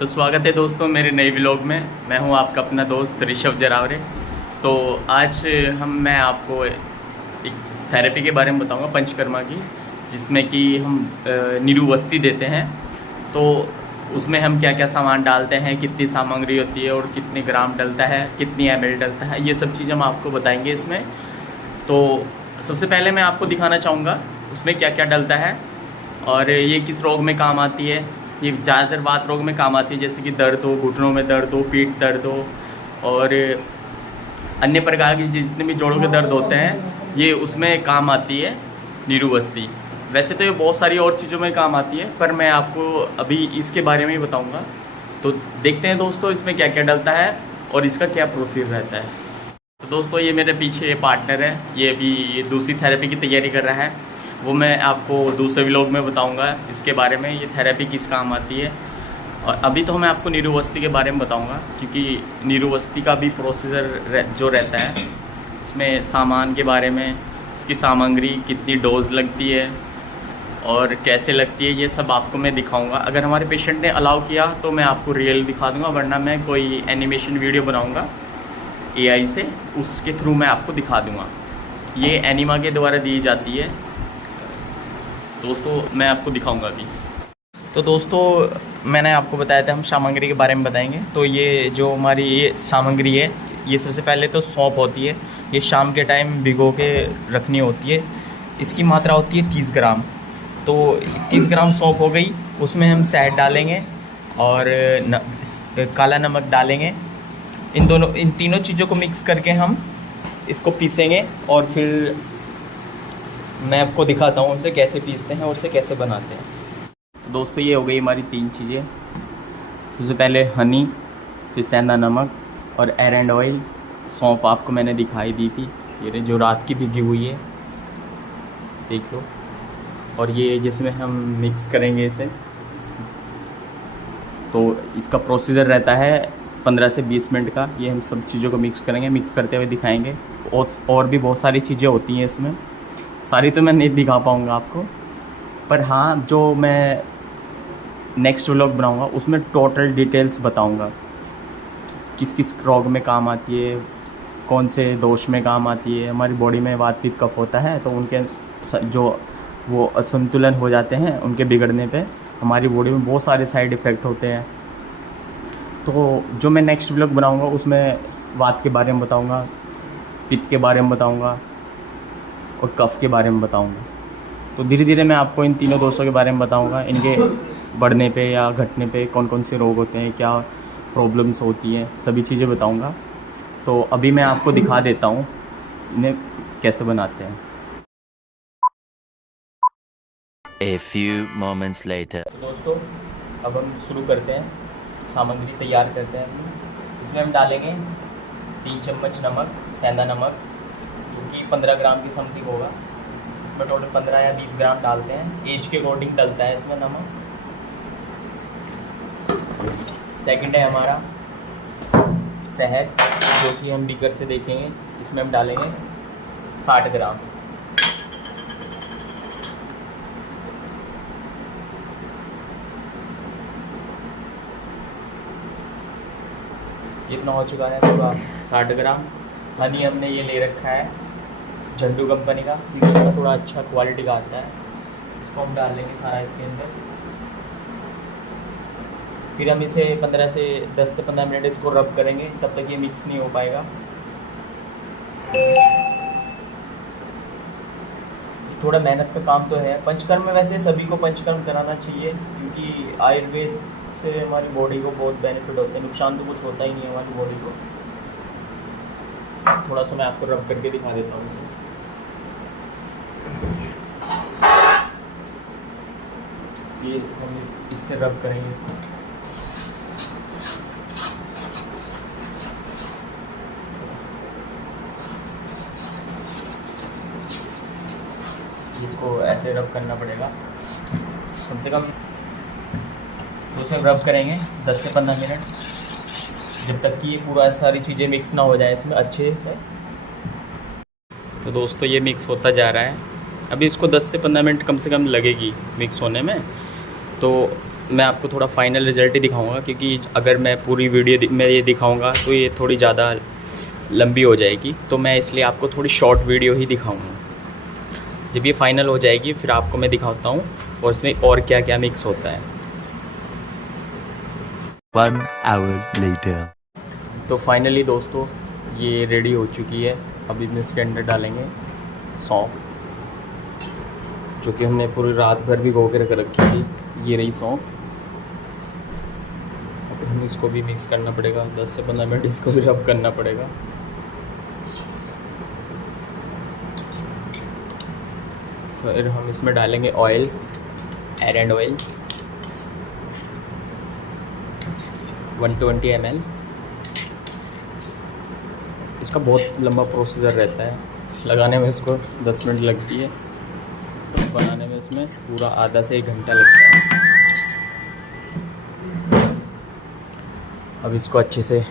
तो स्वागत है दोस्तों मेरे नए व्लॉग में। मैं हूं आपका अपना दोस्त ऋषभ जरावरे। तो आज मैं आपको एक थेरेपी के बारे में बताऊंगा, पंचकर्मा की, जिसमें कि हम निरुवस्ती देते हैं। तो उसमें हम क्या क्या सामान डालते हैं, कितनी सामग्री होती है और कितने ग्राम डलता है, कितनी ml डलता है, ये सब चीज़ हम आपको बताएंगे इसमें। तो सबसे पहले मैं आपको दिखाना चाहूँगा उसमें क्या क्या डलता है और ये किस रोग में काम आती है। ये ज़्यादातर वात रोग में काम आती है, जैसे कि दर्द हो, घुटनों में दर्द हो, पीठ दर्द हो और अन्य प्रकार की जितने भी जोड़ों के दर्द होते हैं, ये उसमें काम आती है निरुवस्ती। वैसे तो ये बहुत सारी और चीज़ों में काम आती है, पर मैं आपको अभी इसके बारे में ही बताऊंगा। तो देखते हैं दोस्तों इसमें क्या क्या डलता है और इसका क्या प्रोसीजर रहता है। तो दोस्तों ये मेरे पीछे पार्टनर है, ये अभी दूसरी थेरेपी की तैयारी कर रहा है। वो मैं आपको दूसरे व्लॉग में बताऊंगा इसके बारे में, ये थेरेपी किस काम आती है। और अभी तो मैं आपको निरुवस्ती के बारे में बताऊंगा, क्योंकि निरुवस्ती का भी प्रोसीजर जो रहता है उसमें सामान के बारे में, उसकी सामग्री, कितनी डोज लगती है और कैसे लगती है, ये सब आपको मैं दिखाऊंगा। अगर हमारे पेशेंट ने अलाउ किया तो मैं आपको रियल दिखा दूंगा, वरना मैं कोई एनिमेशन वीडियो बनाऊंगा AI से, उसके थ्रू मैं आपको दिखा दूंगा। ये एनिमा के द्वारा दी जाती है दोस्तों, मैं आपको दिखाऊंगा अभी। तो दोस्तों मैंने आपको बताया था हम सामग्री के बारे में बताएंगे। तो ये जो हमारी ये सामग्री है, ये सबसे पहले तो सौंफ होती है। ये शाम के टाइम भिगो के रखनी होती है। इसकी मात्रा होती है 30 ग्राम। तो 30 ग्राम सौंफ हो गई, उसमें हम शहद डालेंगे और काला नमक डालेंगे। इन तीनों चीज़ों को मिक्स करके हम इसको पीसेंगे और फिर मैं आपको दिखाता हूँ उसे कैसे पीसते हैं और उसे कैसे बनाते हैं। तो दोस्तों ये हो गई हमारी 3 चीज़ें। सबसे पहले हनी, फिर सेंधा नमक और एरेंड ऑयल। सौंफ आपको मैंने दिखाई दी थी, ये जो रात की भिगी हुई है, देख लो। और ये जिसमें हम मिक्स करेंगे इसे, तो इसका प्रोसीजर रहता है 15 से 20 मिनट का। ये हम सब चीज़ों को मिक्स करेंगे, मिक्स करते हुए दिखाएंगे। और भी बहुत सारी चीज़ें होती हैं इसमें, सारी तो मैं नहीं दिखा पाऊँगा आपको, पर हाँ जो मैं नेक्स्ट व्लॉग बनाऊँगा उसमें टोटल डिटेल्स बताऊँगा, किस किस रोग में काम आती है, कौन से दोष में काम आती है। हमारी बॉडी में वात पित्त कफ होता है, तो उनके जो वो असंतुलन हो जाते हैं, उनके बिगड़ने पे हमारी बॉडी में बहुत सारे साइड इफ़ेक्ट होते हैं। तो जो मैं नेक्स्ट व्लॉग बनाऊँगा उसमें वात के बारे में बताऊँगा, पित्त के बारे में बताऊँगा और कफ के बारे में बताऊँगा। तो धीरे धीरे मैं आपको इन तीनों दोषों के बारे में बताऊँगा, इनके बढ़ने पे या घटने पे कौन कौन से रोग होते हैं, क्या प्रॉब्लम्स होती हैं, सभी चीज़ें बताऊँगा। तो अभी मैं आपको दिखा देता हूँ इन्हें कैसे बनाते हैं। A few moments later. तो दोस्तों अब हम शुरू करते हैं, सामग्री तैयार करते हैं अपनी। इसमें हम डालेंगे 3 चम्मच नमक, सेंधा नमक, जो कि 15 ग्राम की समथिंग होगा। इसमें टोटल 15 या 20 ग्राम डालते हैं, एज के अकॉर्डिंग डलता है इसमें नमक। सेकंड है हमारा शहद, जो कि हम बीकर से देखेंगे। इसमें हम डालेंगे 60 ग्राम। इतना हो चुका है पूरा 60 ग्राम। हनी हमने ये ले रखा है झंडू कंपनी का, क्योंकि इसका थोड़ा अच्छा क्वालिटी का आता है। इसको हम डाल लेंगे सारा इसके अंदर। फिर हम इसे 10 से 15 मिनट इसको रब करेंगे, तब तक ये मिक्स नहीं हो पाएगा। थोड़ा मेहनत का काम तो है। पंचकर्म में वैसे सभी को पंचकर्म कराना चाहिए, क्योंकि आयुर्वेद से हमारी बॉडी को बहुत बेनिफिट होते हैं, नुकसान तो कुछ होता ही नहीं है हमारी बॉडी को। थोड़ा सा मैं आपको रब करके दिखा देता हूँ इसे। ये हम इससे रब करेंगे इसको। इसको ऐसे रब करना पड़ेगा कम से कम। तो इसे रब करेंगे 10 से 15 मिनट, जब तक कि ये पूरा सारी चीज़ें मिक्स ना हो जाए इसमें अच्छे से। तो दोस्तों ये मिक्स होता जा रहा है, अभी इसको 10 से 15 मिनट कम से कम लगेगी मिक्स होने में। तो मैं आपको थोड़ा फाइनल रिज़ल्ट ही दिखाऊंगा, क्योंकि अगर मैं पूरी वीडियो में ये दिखाऊंगा तो ये थोड़ी ज़्यादा लंबी हो जाएगी, तो मैं इसलिए आपको थोड़ी शॉर्ट वीडियो ही दिखाऊंगा। जब ये फाइनल हो जाएगी फिर आपको मैं दिखाता हूँ और इसमें और क्या क्या मिक्स होता है। 1 hour later. तो फाइनली दोस्तों ये रेडी हो चुकी है। अभी हम इसके अंदर डालेंगे सौंफ, जो कि हमने पूरी रात भर भी के रख रखी थी। ये रही सौंफ। अब हम इसको भी मिक्स करना पड़ेगा, 10 से 15 मिनट इसको भी रब करना पड़ेगा। फिर हम इसमें डालेंगे ऑयल, एरेंड ऑयल 120 ml। इसका बहुत लंबा प्रोसीजर रहता है, लगाने में इसको 10 मिनट लगती है, तो बनाने में इसमें पूरा आधा से 1 घंटा लगता है। अब इसको अच्छे से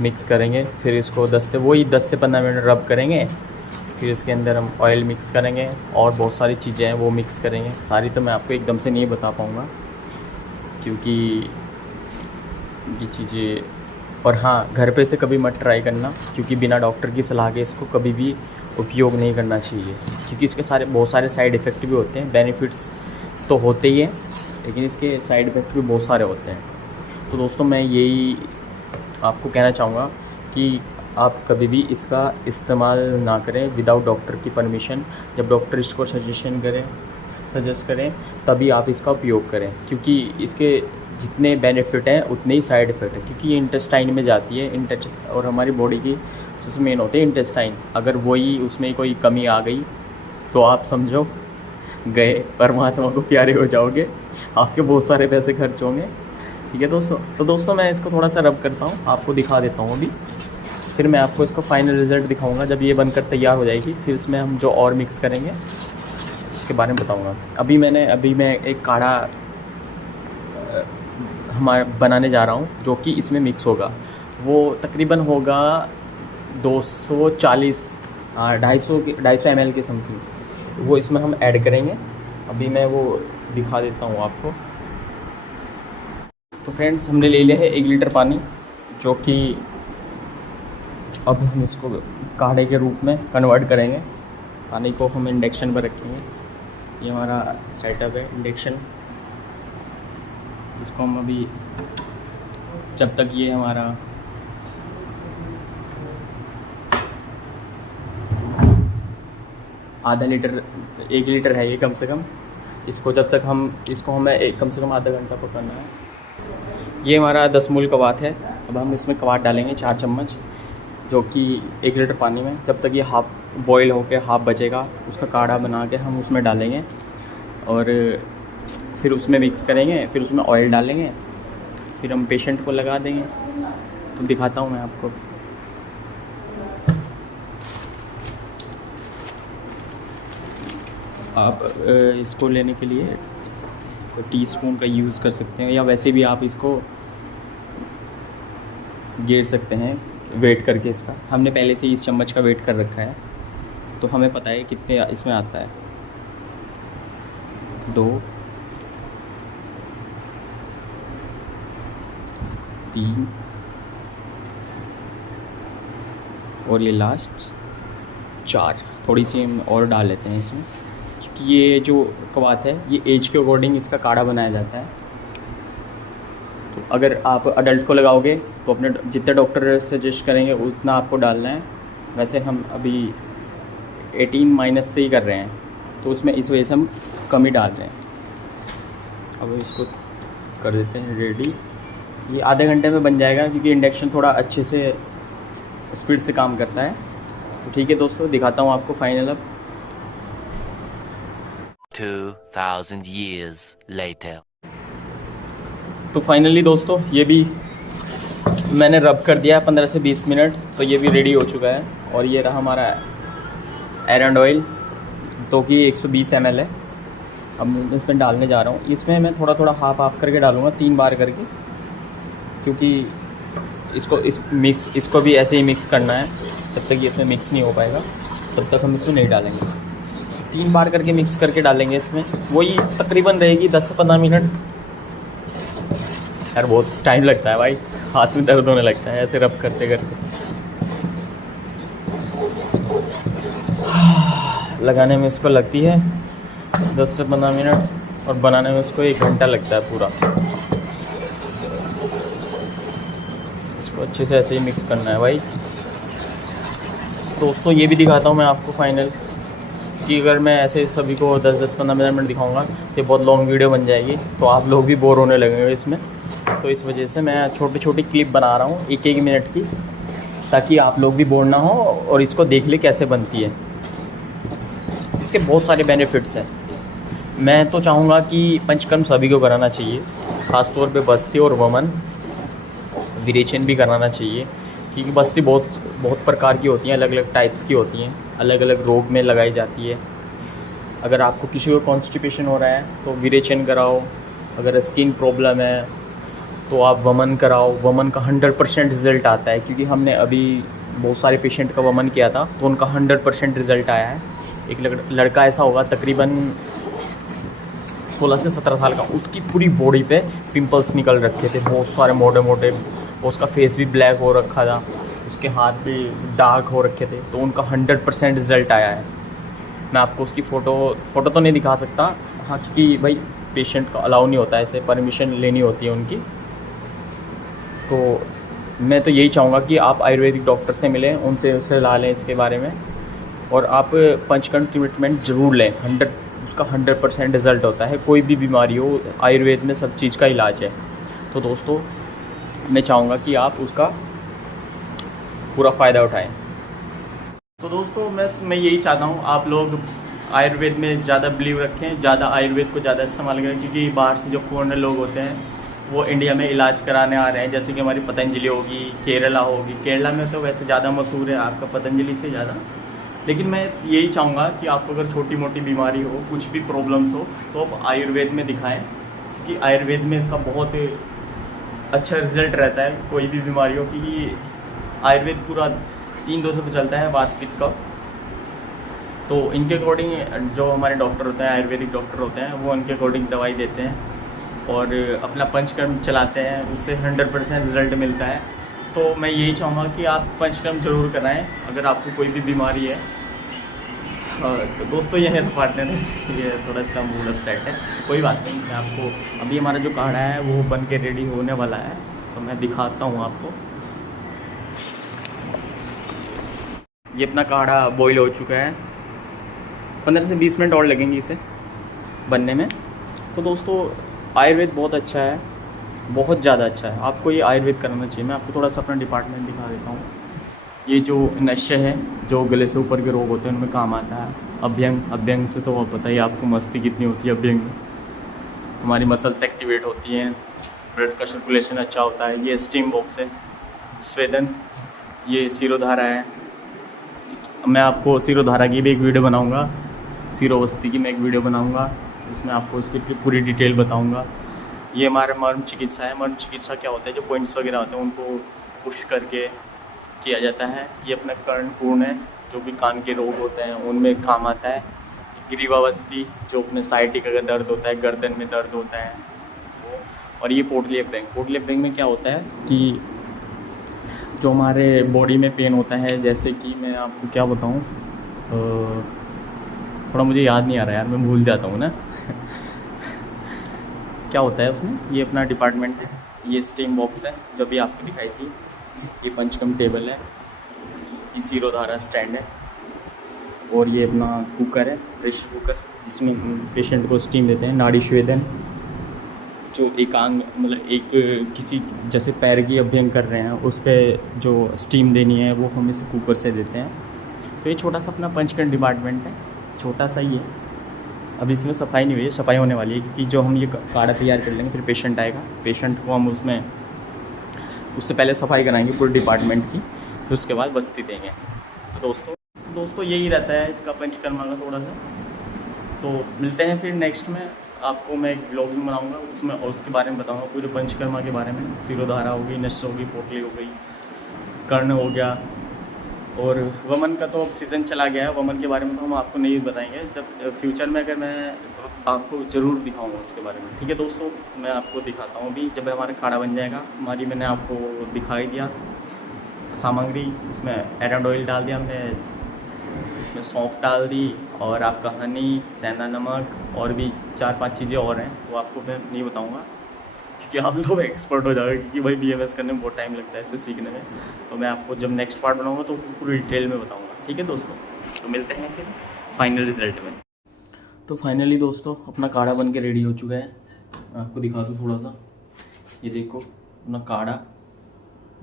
मिक्स करेंगे, फिर इसको 10 से 15 मिनट रब करेंगे। फिर इसके अंदर हम ऑयल मिक्स करेंगे और बहुत सारी चीज़ें हैं वो मिक्स करेंगे। सारी तो मैं आपको एकदम से नहीं बता पाऊँगा, क्योंकि ये चीज़ें। और हाँ, घर पे से कभी मत ट्राई करना, क्योंकि बिना डॉक्टर की सलाह के इसको कभी भी उपयोग नहीं करना चाहिए, क्योंकि इसके बहुत सारे साइड इफ़ेक्ट भी होते हैं। बेनिफिट्स तो होते ही हैं, लेकिन इसके साइड इफ़ेक्ट भी बहुत सारे होते हैं। तो दोस्तों मैं यही आपको कहना चाहूँगा कि आप कभी भी इसका इस्तेमाल ना करें विदाउट डॉक्टर की परमिशन। जब डॉक्टर इसको सजेस्ट करें तभी आप इसका उपयोग करें, क्योंकि इसके जितने बेनिफिट हैं उतने ही साइड इफ़ेक्ट है, क्योंकि ये इंटेस्टाइन में जाती है। और हमारी बॉडी की सबसे मेन होते हैं इंटेस्टाइन। अगर वही उसमें कोई कमी आ गई तो आप समझो गए, परमात्मा को प्यारे हो जाओगे, आपके बहुत सारे पैसे खर्च होंगे। ठीक है दोस्तों। तो दोस्तों मैं इसको थोड़ा सा रब करता हूँ, आपको दिखा देता हूँ अभी, फिर मैं आपको इसका फाइनल रिज़ल्ट दिखाऊंगा जब ये बनकर तैयार हो जाएगी। फिर इसमें हम जो और मिक्स करेंगे उसके बारे में बताऊंगा। अभी मैं एक काढ़ा हमारा बनाने जा रहा हूँ, जो कि इसमें मिक्स होगा। वो तकरीबन होगा 250 ml के समथिंग, वो इसमें हम ऐड करेंगे। अभी मैं वो दिखा देता हूँ आपको। तो फ्रेंड्स हमने ले लिया है 1 लीटर पानी, जो कि अब हम इसको काढ़े के रूप में कन्वर्ट करेंगे। पानी को हम इंडक्शन पर रखेंगे। ये हमारा सेटअप है इंडक्शन। इसको हम अभी जब तक ये हमारा आधा लीटर 1 लीटर है ये कम से कम, इसको जब तक हम इसको हमें कम से कम आधा घंटा पकाना है। ये हमारा 10 मूल कवात है। अब हम इसमें कवात डालेंगे 4 चम्मच, जो कि 1 लीटर पानी में। जब तक ये हाफ बॉयल होकर हाफ बचेगा, उसका काढ़ा बना के हम उसमें डालेंगे और फिर उसमें मिक्स करेंगे। फिर उसमें ऑयल डालेंगे, फिर हम पेशेंट को लगा देंगे। तो दिखाता हूँ मैं आपको। आप इसको लेने के लिए टीस्पून का यूज़ कर सकते हैं, या वैसे भी आप इसको गिर सकते हैं वेट करके। इसका हमने पहले से इस चम्मच का वेट कर रखा है, तो हमें पता है कितने इसमें आता है। 2 3 और ये लास्ट 4। थोड़ी सी हम और डाल लेते हैं इसमें, क्योंकि ये जो कवात है ये एज के अकॉर्डिंग इसका काढ़ा बनाया जाता है। तो अगर आप अडल्ट को लगाओगे तो अपने जितने डॉक्टर सजेस्ट करेंगे उतना आपको डालना है। वैसे हम अभी 18 माइनस से ही कर रहे हैं, तो उसमें इस वजह से हम कम ही डाल रहे हैं। अब इसको कर देते हैं रेडी। ये आधे घंटे में बन जाएगा, क्योंकि इंडक्शन थोड़ा अच्छे से स्पीड से काम करता है। तो ठीक है दोस्तों, दिखाता हूँ आपको फाइनल। अब 2000 years later. तो फाइनली दोस्तों ये भी मैंने रब कर दिया है 15 से 20 मिनट, तो ये भी रेडी हो चुका है। और ये रहा हमारा एरेंड ऑयल, तो कि 120 ml है। अब मैं इसमें डालने जा रहा हूँ। इसमें मैं थोड़ा थोड़ा हाफ करके डालूँगा, 3 बार करके, क्योंकि इसको भी ऐसे ही मिक्स करना है। जब तक ये इसमें मिक्स नहीं हो पाएगा तब तक हम इसमें नहीं डालेंगे। 3 बार करके मिक्स करके डालेंगे इसमें। वही तकरीबन रहेगी 10 से 15 मिनट यार बहुत टाइम लगता है भाई, हाथ में दर्द होने लगता है ऐसे रब करते करते। लगाने में इसको लगती है 10 से 15 मिनट और बनाने में इसको 1 घंटा लगता है पूरा। इसको अच्छे से ऐसे ही मिक्स करना है भाई। दोस्तों ये भी दिखाता हूँ मैं आपको फाइनल, कि अगर मैं ऐसे सभी को 10-10 15 मिनट दिखाऊंगा तो बहुत लॉन्ग वीडियो बन जाएगी, तो आप लोग भी बोर होने लगेंगे इसमें। तो इस वजह से मैं छोटी छोटी क्लिप बना रहा हूँ 1-1 मिनट की, ताकि आप लोग भी बोर ना हो और इसको देख ले कैसे बनती है। इसके बहुत सारे बेनिफिट्स हैं। मैं तो चाहूँगा कि पंचकर्म सभी को कराना चाहिए, ख़ासतौर पे बस्ती और वमन, विरेचन भी कराना चाहिए, क्योंकि बस्ती बहुत प्रकार की होती हैं, अलग अलग टाइप्स की होती हैं, अलग अलग रोग में लगाई जाती है। अगर आपको किसी को कॉन्स्टिपेशन हो रहा है तो विरेचन कराओ, अगर स्किन प्रॉब्लम है तो आप वमन कराओ। वमन का 100% रिज़ल्ट आता है, क्योंकि हमने अभी बहुत सारे पेशेंट का वमन किया था तो उनका 100% रिज़ल्ट आया है। एक लड़का ऐसा होगा तकरीबन 16 से 17 साल का, उसकी पूरी बॉडी पे पिंपल्स निकल रखे थे बहुत सारे मोटे मोटे, उसका फेस भी ब्लैक हो रखा था, उसके हाथ भी डार्क हो रखे थे, तो उनका 100% रिज़ल्ट आया है। मैं आपको उसकी फ़ोटो तो नहीं दिखा सकता, हाँ, क्योंकि भाई पेशेंट का अलाउ नहीं होता है, ऐसे परमिशन लेनी होती है उनकी। तो मैं तो यही चाहूँगा कि आप आयुर्वेदिक डॉक्टर से मिलें, उनसे सलाह लें इसके बारे में, और आप पंचकर्म ट्रीटमेंट ज़रूर लें। उसका 100% रिज़ल्ट होता है, कोई भी बीमारी हो, आयुर्वेद में सब चीज़ का इलाज है। तो दोस्तों मैं चाहूँगा कि आप उसका पूरा फ़ायदा उठाएं। तो दोस्तों मैं यही चाहता हूँ आप लोग आयुर्वेद में ज़्यादा बिलीव रखें, ज़्यादा आयुर्वेद को ज़्यादा इस्तेमाल करें, क्योंकि बाहर से जो फॉरेनर लोग होते हैं वो इंडिया में इलाज कराने आ रहे हैं, जैसे कि हमारी पतंजलि होगी, केरला होगी। केरला में तो वैसे ज़्यादा मशहूर है आपका पतंजलि से ज़्यादा, लेकिन मैं यही चाहूँगा कि आपको अगर छोटी मोटी बीमारी हो, कुछ भी प्रॉब्लम्स हो, तो आप आयुर्वेद में दिखाएं, क्योंकि आयुर्वेद में इसका बहुत अच्छा रिजल्ट रहता है कोई भी बीमारी हो, क्योंकि आयुर्वेद पूरा 3 दोषों पे चलता है, वात पित्त कफ। तो इनके अकॉर्डिंग जो हमारे डॉक्टर होते हैं, आयुर्वेदिक डॉक्टर होते हैं, वो उनके अकॉर्डिंग दवाई देते हैं और अपना पंचकर्म चलाते हैं, उससे 100% रिजल्ट मिलता है। तो मैं यही चाहूँगा कि आप पंचकर्म जरूर कराएं अगर आपको कोई भी बीमारी है। तो दोस्तों ये मेरा पार्टनर है, ये थोड़ा इसका मूड अपसेट है, कोई बात नहीं। मैं आपको अभी हमारा जो काढ़ा है वो बन के रेडी होने वाला है, तो मैं दिखाता हूँ आपको। ये अपना काढ़ा बॉईल हो चुका है, 15 से 20 मिनट और लगेंगे इसे बनने में। तो दोस्तों आयुर्वेद बहुत अच्छा है, बहुत ज़्यादा अच्छा है, आपको ये आयुर्वेद कराना चाहिए। मैं आपको थोड़ा सा अपना डिपार्टमेंट दिखा देता हूँ। ये जो नशे है, जो गले से ऊपर के रोग होते हैं उनमें काम आता है। अभ्यंग से तो पता ही आपको मस्ती कितनी होती है। अभ्यंग हमारी मसल्स एक्टिवेट होती हैं, ब्लड का सर्कुलेशन अच्छा होता है। ये स्टीम बॉक्स है, स्वेदन, ये सिरोधारा है। मैं आपको सिरोधारा की भी एक वीडियो बनाऊँगा, सिरोवस्ती की मैं एक वीडियो बनाऊँगा, उसमें आपको उसकी पूरी डिटेल बताऊँगा। ये हमारा मर्म चिकित्सा है। मर्म चिकित्सा क्या होता है, जो पॉइंट्स वगैरह होते हैं उनको पुश करके किया जाता है। ये अपना कर्णपूर्ण है, जो भी कान के रोग होते हैं उनमें काम आता है। ग्रीवावस्थी, जो अपने साइटिक अगर दर्द होता है, गर्दन में दर्द होता है वो। और ये पोटली अभ्यंग। पोटली अभ्यंग में क्या होता है कि जो हमारे बॉडी में पेन होता है, जैसे कि मैं आपको क्या बताऊँ, थोड़ा मुझे याद नहीं आ रहा यार, मैं भूल जाता हूँ ना क्या होता है उसमें। ये अपना डिपार्टमेंट है, ये स्टीम बॉक्स है जो भी आपको दिखाई थी, ये पंचकर्म टेबल है, ये सिरोधारा स्टैंड है, और ये अपना कुकर है, प्रेशर कुकर, जिसमें पेशेंट को स्टीम देते हैं। नाड़ी स्वेदन, जो एकांग मतलब एक किसी जैसे पैर की अभ्यंग कर रहे हैं उस पर जो स्टीम देनी है वो हम इस कुकर से देते हैं। तो ये छोटा सा अपना पंचकर्म डिपार्टमेंट है, छोटा सा ही है। अभी इसमें सफाई नहीं हुई है, सफाई होने वाली है, क्योंकि जो हम ये काढ़ा तैयार कर लेंगे फिर पेशेंट आएगा, पेशेंट को हम उसमें उससे पहले सफाई कराएंगे पूरे डिपार्टमेंट की, फिर उसके बाद बस्ती देंगे। तो दोस्तों यही रहता है इसका पंचकर्मा का थोड़ा सा। तो मिलते हैं फिर नेक्स्ट में, आपको मैं एक ब्लॉग भी बनाऊँगा उसमें, और उसके बारे में बताऊँगा पूरे पंचकर्मा के बारे में। सिरोधारा हो गई, नस हो गई, पोटली हो गई, कर्ण हो गया, और वमन का तो अब सीज़न चला गया है। वमन के बारे में तो हम आपको नहीं बताएंगे, जब फ्यूचर में अगर मैं आपको ज़रूर दिखाऊंगा उसके बारे में। ठीक है दोस्तों, मैं आपको दिखाता हूँ अभी जब हमारा काढ़ा बन जाएगा। हमारी मैंने आपको दिखाई दिया सामग्री, उसमें एरंड ऑयल डाल दिया हमने, इसमें सौंफ डाल दी और आपका हनी, सेंधा नमक और भी 4-5 चीज़ें और हैं, वो आपको मैं नहीं बताऊँगा क्योंकि आप लोग एक्सपर्ट हो जाओगे, क्योंकि भाई BMS करने में बहुत टाइम लगता है इसे सीखने में। तो मैं आपको जब नेक्स्ट पार्ट बनाऊँगा तो पूरी डिटेल में बताऊँगा। ठीक है दोस्तों, तो मिलते हैं फिर फाइनल रिजल्ट में। तो फाइनली दोस्तों अपना काढ़ा बन के रेडी हो चुका है। मैं आपको दिखा दूँ थोड़ा सा, ये देखो अपना काढ़ा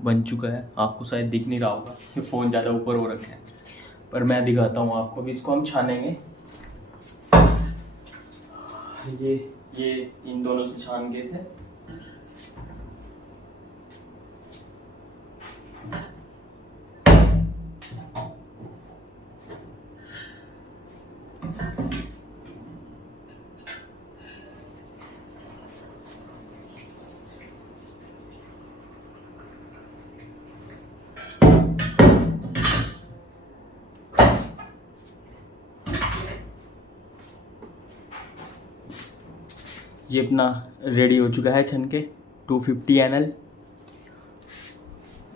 बन चुका है। आपको शायद दिख नहीं रहा होगा, ये फ़ोन ज़्यादा ऊपर हो रखा है, पर मैं दिखाता हूँ आपको। अभी इसको हम छानेंगे, ये इन दोनों से छान के से ये अपना रेडी हो चुका है छन के 250 ml,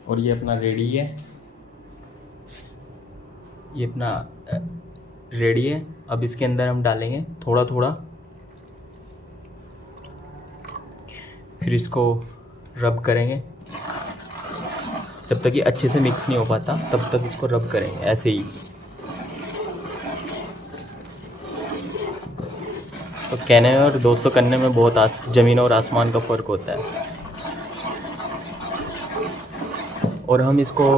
और ये अपना रेडी है, ये अपना रेडी है। अब इसके अंदर हम डालेंगे थोड़ा थोड़ा, फिर इसको रब करेंगे जब तक ये अच्छे से मिक्स नहीं हो पाता, तब तक इसको रब करेंगे ऐसे ही। तो कहने में और दोस्तों करने में बहुत ज़मीन और आसमान का फ़र्क होता है। और हम इसको,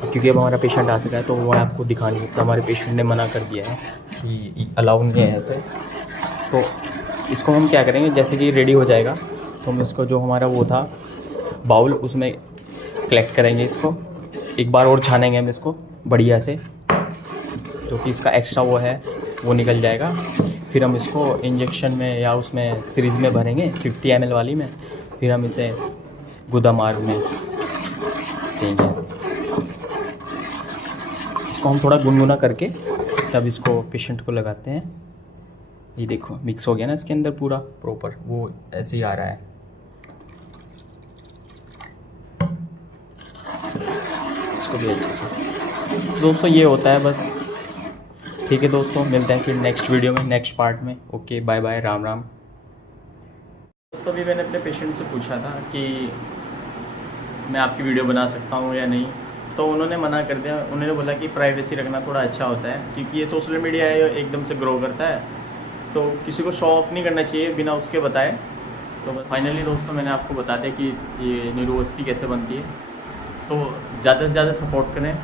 क्योंकि अब हमारा पेशेंट आ सका है तो वो आपको दिखा नहीं सकता, हमारे पेशेंट ने मना कर दिया है कि अलाउ नहीं है ऐसे। तो इसको हम क्या करेंगे, जैसे कि रेडी हो जाएगा तो हम इसको, जो हमारा वो था बाउल, उसमें कलेक्ट करेंगे इसको। एक बार और छानेंगे हम इसको बढ़िया से, तो कि इसका एक्स्ट्रा वो है वो निकल जाएगा। फिर हम इसको इंजेक्शन में या उसमें सीरीज़ में भरेंगे 50 ml वाली में, फिर हम इसे गुदामार में देंगे। इसको हम थोड़ा गुनगुना करके तब इसको पेशेंट को लगाते हैं। ये देखो मिक्स हो गया ना इसके अंदर पूरा प्रॉपर, वो ऐसे ही आ रहा है। इसको भी अच्छे से दोस्तों, ये होता है बस। ठीक है दोस्तों, मिलते हैं फिर नेक्स्ट वीडियो में, नेक्स्ट पार्ट में। Okay bye bye, Ram Ram. दोस्तों अभी मैंने अपने पेशेंट से पूछा था कि मैं आपकी वीडियो बना सकता हूँ या नहीं, तो उन्होंने मना कर दिया। उन्होंने बोला कि प्राइवेसी रखना थोड़ा अच्छा होता है, क्योंकि ये सोशल मीडिया है एकदम से ग्रो करता है, तो किसी को शो ऑफ नहीं करना चाहिए बिना उसके बताए। तो बस फाइनली दोस्तों मैंने आपको बता दिया कि ये नीरोवस्ती कैसे बनती है। तो ज़्यादा से ज़्यादा सपोर्ट करें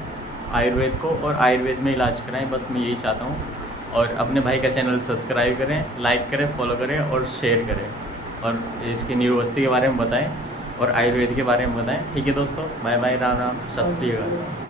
आयुर्वेद को और आयुर्वेद में इलाज कराएं, बस मैं यही चाहता हूँ। और अपने भाई का चैनल सब्सक्राइब करें, लाइक करें, फॉलो करें और शेयर करें, और इसकी नीरोवस्ती के बारे में बताएं और आयुर्वेद के बारे में बताएं। ठीक है दोस्तों, बाय बाय, राम राम, सत श्री अकाल।